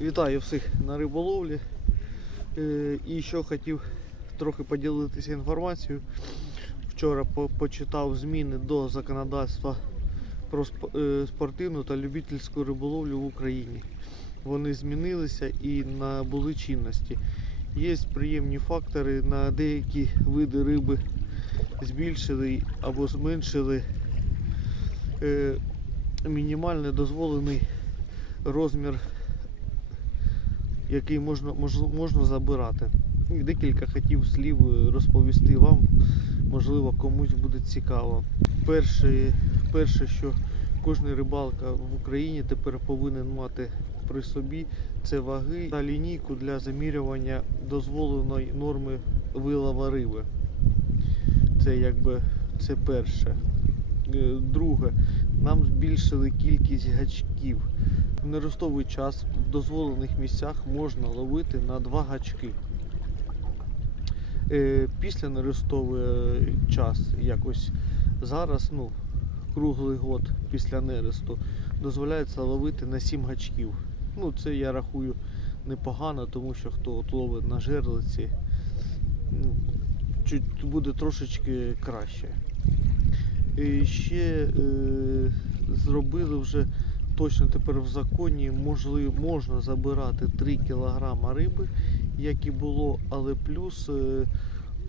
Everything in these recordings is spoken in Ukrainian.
Вітаю всіх на риболовлі. Е, І що хотів трохи поділитися інформацією. Вчора почитав зміни до законодавства про е, спортивну та любительську риболовлю в Україні. Вони змінилися і набули чинності. Є приємні фактори на деякі види риби збільшили або зменшили е, мінімальний дозволений розмір який можна, мож- можна забирати. Декілька хотів слів е, розповісти вам, можливо, комусь буде цікаво. Перше, перше, що кожен рибалка в Україні тепер повинен мати при собі, це ваги та лінійку для замірювання дозволеної норми вилова риби. Це якби це перше. Е, Друге, нам збільшили кількість гачків. В нерестовий час в дозволених місцях можна ловити на два гачки. Е, Після нерестовий е, час якось зараз, ну, круглий год після нересту, дозволяється ловити на 7 гачків. Ну, це я рахую непогано, тому що хто от ловить на жерлиці, ну, буде трошечки краще. Ще е, зробили вже точно тепер в законі можливо, можна забирати 3 кг риби, як і було, але плюс е,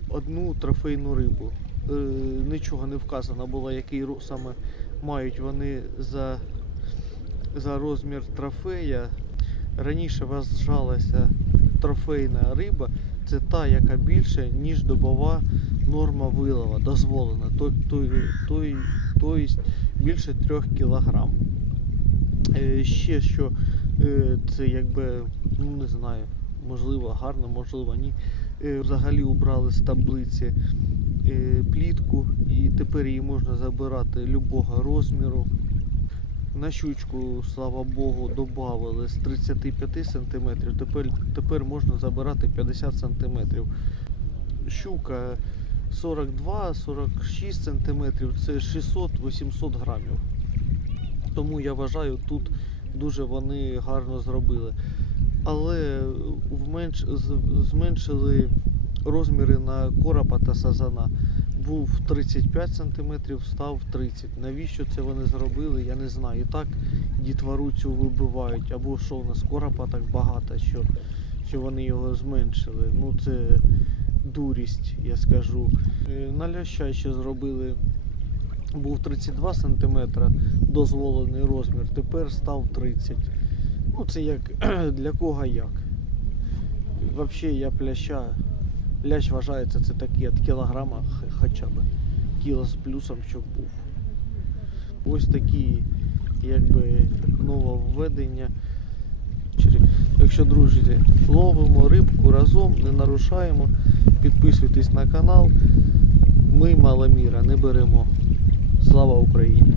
одну трофейну рибу. Е, нічого не вказано було, який саме мають вони за, за розмір трофея. Раніше вважалася трофейна риба, це та, яка більше, ніж добова норма вилова, дозволена. Той, той більше 3 кілограм. Е, ще що е, це якби, ну не знаю, можливо гарно, можливо ні. Е, взагалі убрали з таблиці плітку і тепер її можна забирати любого розміру. На щучку, слава Богу, додали з 35 см, тепер, тепер можна забирати 50 см. Щука 42-46 см, це 600-800 грамів. Тому я вважаю, тут дуже вони гарно зробили. Але зменшили розміри на коропа та сазана. Був 35 см, став 30 Навіщо це вони зробили, я не знаю. І так дітвору цю вибивають. Або що у нас коропа так багато, що, що вони його зменшили. Ну це дурість, я скажу. Е, На ляща ще зробили був 32 см дозволений розмір, тепер став 30. Ну це як для кого як. Взагалі я пляща. Лящ вважається це такий від кілограма хоча б. Кіло з плюсом, щоб був. Ось такі якби нововведення. Якщо друзі, ловимо рибку разом, не нарушаємо, підписуйтесь на канал. Ми мала міра не беремо. Слава Україні!